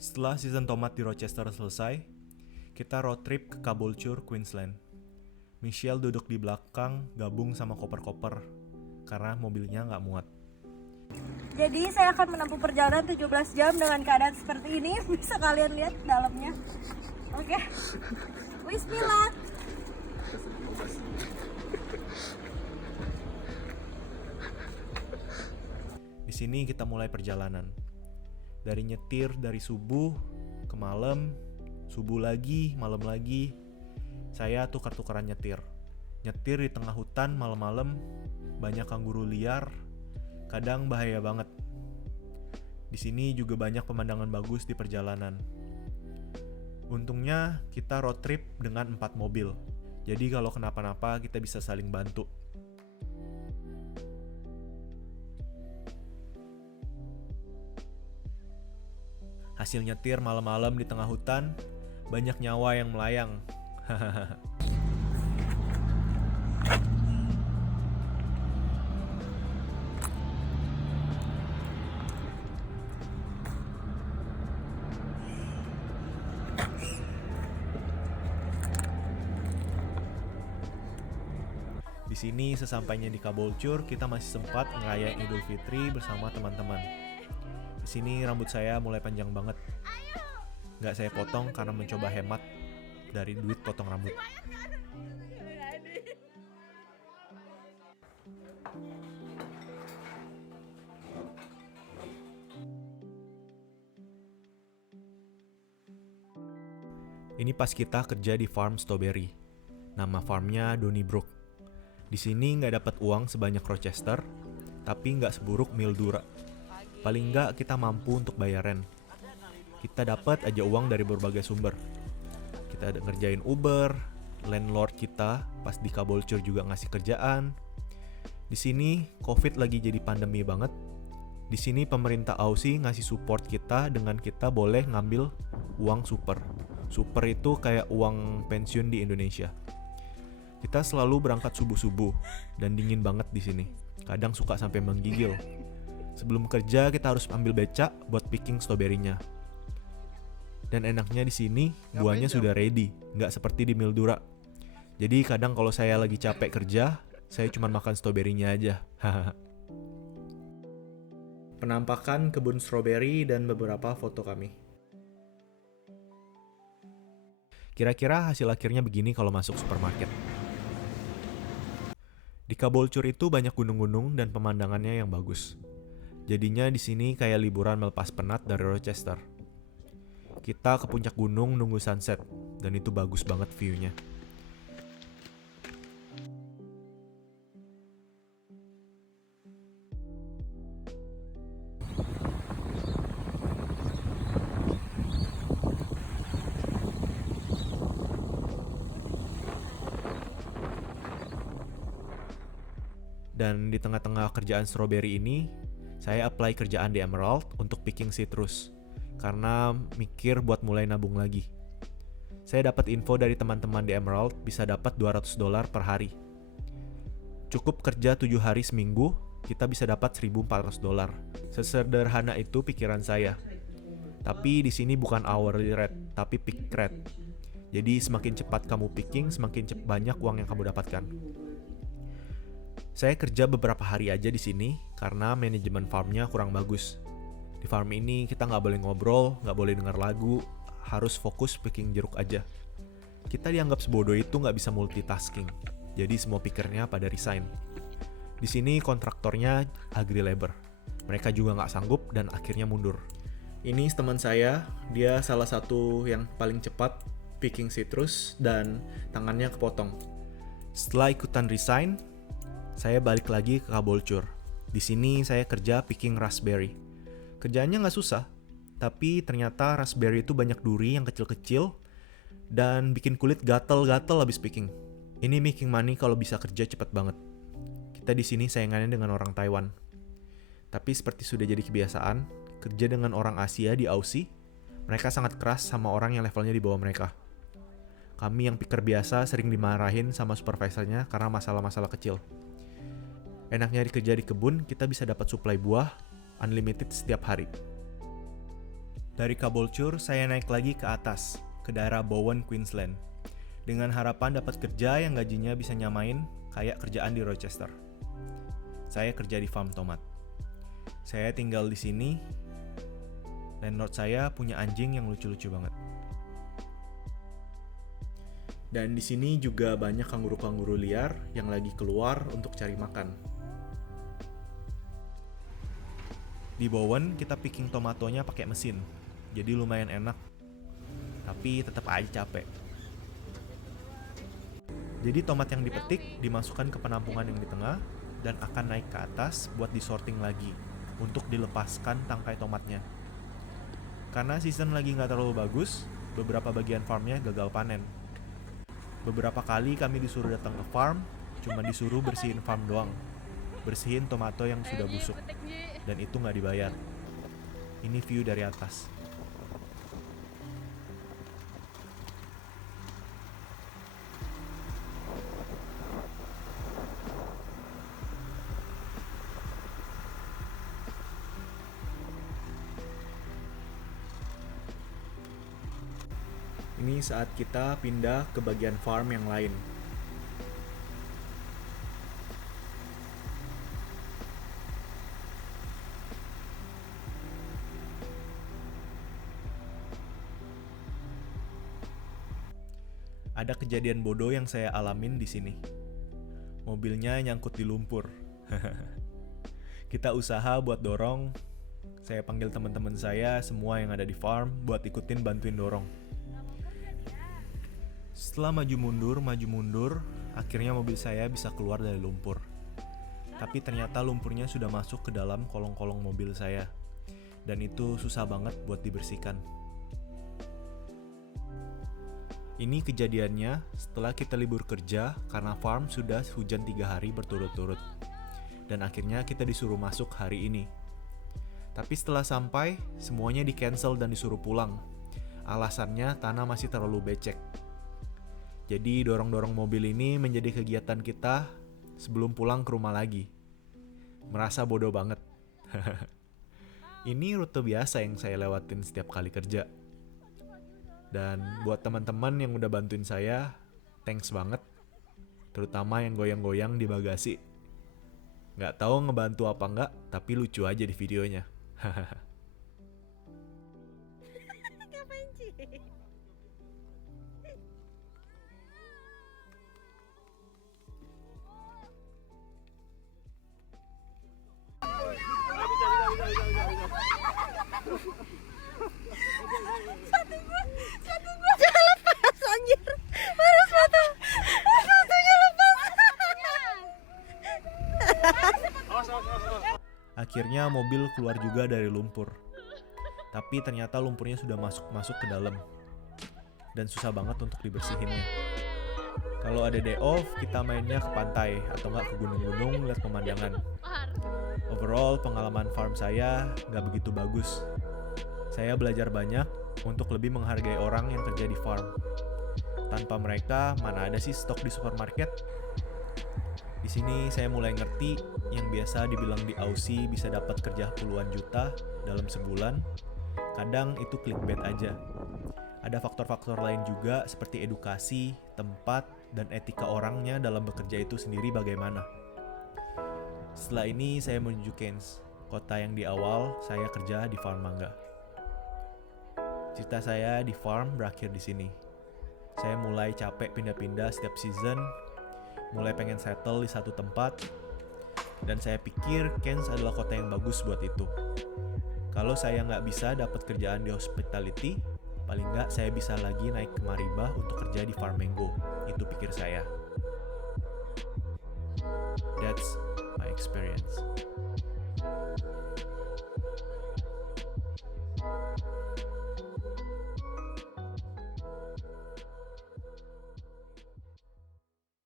Setelah season tomat di Rochester selesai, kita road trip ke Caboolture, Queensland. Michelle duduk di belakang gabung sama koper-koper karena mobilnya nggak muat. Jadi saya akan menempuh perjalanan 17 jam dengan keadaan seperti ini. Bisa kalian lihat dalamnya. Oke. Bismillah. Di sini kita mulai perjalanan. Dari nyetir dari subuh ke malam, subuh lagi, malam lagi. Saya tukar-tukaran nyetir. Nyetir di tengah hutan malam-malam, banyak kanguru liar, kadang bahaya banget. Di sini juga banyak pemandangan bagus di perjalanan. Untungnya kita road trip dengan 4 mobil. Jadi kalau kenapa-napa kita bisa saling bantu. Hasil nyetir malam-malam di tengah hutan, banyak nyawa yang melayang. Di sini sesampainya di Caboolture, kita masih sempat ngerayain Idul Fitri bersama teman-teman. Di sini rambut saya mulai panjang banget. Nggak saya potong karena mencoba hemat dari duit potong rambut. Ini pas kita kerja di farm strawberry. Nama farmnya Donnybrook. Di sini nggak dapat uang sebanyak Rochester, tapi nggak seburuk Mildura. Paling nggak kita mampu untuk bayar rent. Kita dapat aja uang dari berbagai sumber. Kita ngerjain Uber, landlord kita pas di Caboolture juga ngasih kerjaan. Di sini COVID lagi jadi pandemi banget. Di sini pemerintah Aussie ngasih support kita dengan kita boleh ngambil uang super. Super itu kayak uang pensiun di Indonesia. Kita selalu berangkat subuh-subuh dan dingin banget di sini. Kadang suka sampai menggigil. Sebelum kerja kita harus ambil becak buat picking stroberinya. Dan enaknya di sini buahnya sudah ready, nggak seperti di Mildura. Jadi kadang kalau saya lagi capek kerja, saya cuma makan stroberinya aja. Penampakan kebun stroberi dan beberapa foto kami. Kira-kira hasil akhirnya begini kalau masuk supermarket. Di Caboolture itu banyak gunung-gunung dan pemandangannya yang bagus. Jadinya di sini kayak liburan melepas penat dari Rochester. Kita ke puncak gunung nunggu sunset, dan itu bagus banget view-nya. Dan di tengah-tengah kerjaan strawberry ini, saya apply kerjaan di Emerald untuk picking citrus, karena mikir buat mulai nabung lagi. Saya dapat info dari teman-teman di Emerald bisa dapat $200 per hari. Cukup kerja 7 hari seminggu, kita bisa dapat $1.400. Sesederhana itu pikiran saya. Tapi di sini bukan hourly rate, tapi pick rate. Jadi semakin cepat kamu picking, semakin banyak uang yang kamu dapatkan. Saya kerja beberapa hari aja di sini karena manajemen farmnya kurang bagus. Di farm ini kita nggak boleh ngobrol, nggak boleh dengar lagu, harus fokus picking jeruk aja. Kita dianggap sebodoh itu nggak bisa multitasking, jadi semua pikernya pada resign. Di sini kontraktornya agri labor, mereka juga nggak sanggup dan akhirnya mundur. Ini teman saya, dia salah satu yang paling cepat picking citrus dan tangannya kepotong. Setelah ikutan resign, saya balik lagi ke Caboolture. Di sini saya kerja picking raspberry. Kerjaannya nggak susah, tapi ternyata raspberry itu banyak duri yang kecil-kecil dan bikin kulit gatel-gatel habis picking. Ini making money kalau bisa kerja cepat banget. Kita di sini saingannya dengan orang Taiwan. Tapi seperti sudah jadi kebiasaan, kerja dengan orang Asia di Aussie, mereka sangat keras sama orang yang levelnya di bawah mereka. Kami yang picker biasa sering dimarahin sama supervisornya karena masalah-masalah kecil. Enaknya kerja di kebun, kita bisa dapat suplai buah unlimited setiap hari. Dari Caboolture, saya naik lagi ke atas, ke daerah Bowen, Queensland, dengan harapan dapat kerja yang gajinya bisa nyamain kayak kerjaan di Rochester. Saya kerja di farm tomat. Saya tinggal di sini. Landlord saya punya anjing yang lucu-lucu banget. Dan di sini juga banyak kanguru-kanguru liar yang lagi keluar untuk cari makan. Di Bowen kita picking tomatonya pakai mesin, jadi lumayan enak. Tapi tetap aja capek. Jadi tomat yang dipetik dimasukkan ke penampungan yang di tengah dan akan naik ke atas buat disorting lagi untuk dilepaskan tangkai tomatnya. Karena season lagi nggak terlalu bagus, beberapa bagian farmnya gagal panen. Beberapa kali kami disuruh datang ke farm, cuma disuruh bersihin farm doang. Bersihin tomato yang sudah busuk. Dan itu nggak dibayar. Ini view dari atas. Ini saat kita pindah ke bagian farm yang lain. Ada kejadian bodoh yang saya alamin di sini. Mobilnya nyangkut di lumpur. Kita usaha buat dorong. Saya panggil teman-teman saya semua yang ada di farm buat ikutin bantuin dorong. Setelah maju mundur, akhirnya mobil saya bisa keluar dari lumpur. Tapi ternyata lumpurnya sudah masuk ke dalam kolong-kolong mobil saya. Dan itu susah banget buat dibersihkan. Ini kejadiannya setelah kita libur kerja karena farm sudah hujan 3 hari berturut-turut. Dan akhirnya kita disuruh masuk hari ini. Tapi setelah sampai, semuanya di-cancel dan disuruh pulang. Alasannya tanah masih terlalu becek. Jadi dorong-dorong mobil ini menjadi kegiatan kita sebelum pulang ke rumah lagi. Merasa bodoh banget. Ini rute biasa yang saya lewatin setiap kali kerja. Dan buat teman-teman yang udah bantuin saya, thanks banget. Terutama yang goyang-goyang di bagasi. Nggak tahu ngebantu apa nggak, tapi lucu aja di videonya. Ngapain sih? Sepatu gua jangan lepas anjir. Mana sepatu? Sepatunya lepas. Akhirnya mobil keluar juga dari lumpur. Tapi ternyata lumpurnya sudah masuk ke dalam. Dan susah banget untuk dibersihinnya. Kalau ada day off, kita mainnya ke pantai atau nggak ke gunung-gunung lihat pemandangan. Overall, pengalaman farm saya nggak begitu bagus. Saya belajar banyak untuk lebih menghargai orang yang kerja di farm. Tanpa mereka, mana ada sih stok di supermarket? Di sini saya mulai ngerti yang biasa dibilang di Aussie bisa dapat kerja puluhan juta dalam sebulan. Kadang itu clickbait aja. Ada faktor-faktor lain juga seperti edukasi, tempat, dan etika orangnya dalam bekerja itu sendiri bagaimana. Setelah ini saya menuju Cairns, kota yang di awal saya kerja di farm mangga. Cerita saya di farm berakhir di sini. Saya mulai capek pindah-pindah setiap season, mulai pengen settle di satu tempat, dan saya pikir Cairns adalah kota yang bagus buat itu. Kalau saya nggak bisa dapat kerjaan di hospitality, paling nggak saya bisa lagi naik ke Maribah untuk kerja di farm mango. Itu pikir saya. That's my experience.